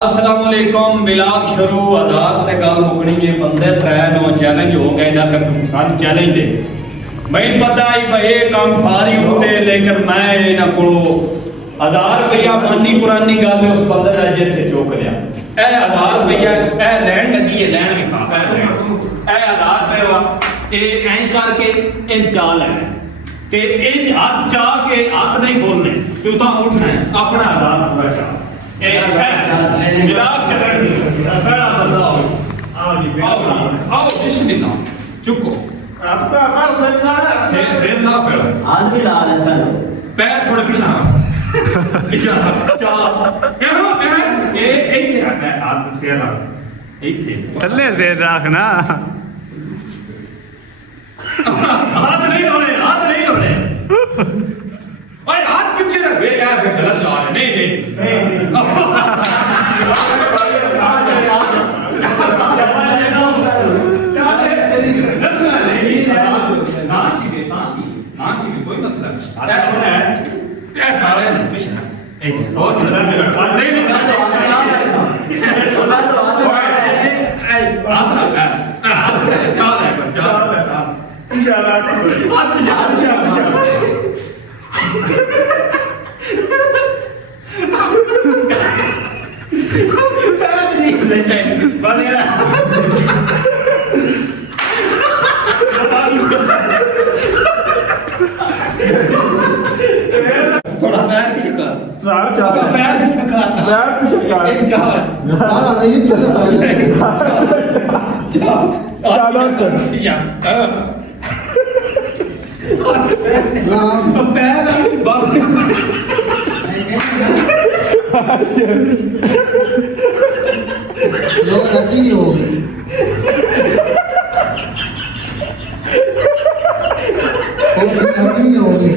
अस्सलामुअलैकुम बिलाग शुरू आजाद ते गल मुकनी है बंदे त्रै नो चैलेंज हो गए ना कि सन चैलेंज दे मैं पता ही भाई काम फारी होते लेकिन मैं इन्हां कोलो 1000 रुपया मानी पुरानी गल उस बंदे दा जैसे चुक लिया ए 1000 रुपया ए लैन लगी है लैन विखा ए 1000 रुपया ए ऐं करके इन चाल है ते इन हाथ चा के हाथ नहीं बोलने तू तो उठना है अपना 1000 पूरा चा मिलाप चरण बड़ा बदलाव आओ जी आओ बिस्मिल्लाह चुको आपका पर सेर ना पेड़ो हाथ भी ला लेता है पैर थोड़े पीछे चल यहाँ पैर ये एक है हाथ सेर ना एक थे थल्ले से रखना हाथ नहीं डोले ओए हाथ पीछे रख बे यार गलत सवाल है नहीं कोई मसला थोड़ा पैर पीछे कर पैर पीछे कर एक जाओ पैर लोग रखी नहीं होगी नहीं होगी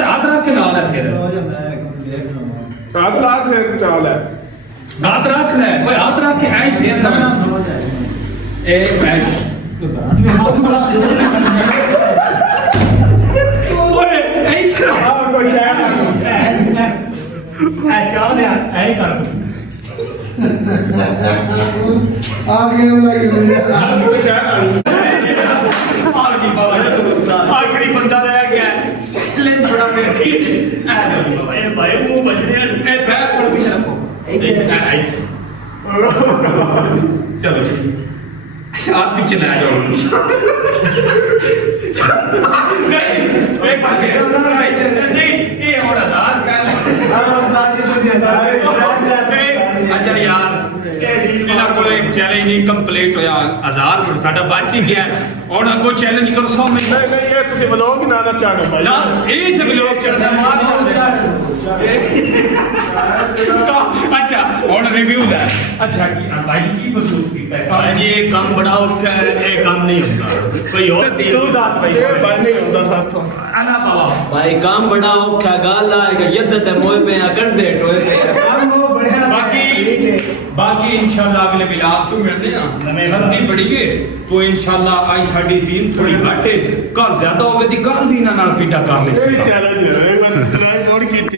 हाथ रख के नाल है सिर हाथ लाख से चाल है हाथ रख ले ओए हाथ रख के ऐ सिर ना ए ऐश ओए ऐ कोई शायद चाल दे हाथ ऐ कर आगे लगी कोई शायद आखिरी बंदा रह गया चैलेंज थोड़ा मेरी बाबा ये भाई मुंह बजने ए पैर थोड़ा पीछे रखो चलो जी आप पीछे ना जाओ एक बात नहीं ये होड़ा दार अच्छा यार ਇਹਨਾਂ ਕੋਲ ਇੱਕ ਚੈਲੰਜ ਨਹੀਂ ਕੰਪਲੀਟ ਹੋਇਆ 1000 ਰੁਪਏ ਸਾਡਾ ਬਚ ਹੀ ਗਿਆ ਹੁਣ ਅੱਗੋਂ ਚੈਲੰਜ ਕਰੋ 100 ਮਿੰਟ नहीं ये तुसी व्लॉग ना ना चाड़ो भाई ਨਾ ਇਹ ਤੇ ਲੋਕ ਚੜਦਾ ਮਾਰ अच्छा ਹੁਣ ਰਿਵਿਊ ਦਾ अच्छा ਕੀ ਭਾਈ ਕੀ ਮਹਿਸੂਸ ਕੀਤਾ ਹੈ जी ये काम बड़ा औखा है ये काम नहीं होगा कोई और तू दस भाई ये भाई नहीं होता साथों ਅਨਾ ਬਾਬਾ भाई काम बड़ा औखा गाल आएगा यद्दत मोए पे कर दे टोए पे बाकी इंशाल्लाह अगले मिलाप चो मिलते ना सर्दी बड़ी है तो इंशाल्लाह आई साडी टीम थोड़ी घट है कल ज्यादा होवे दी कल भी ना नाल पीटा कर ले ये चैलेंज है मैं ट्राई मोड की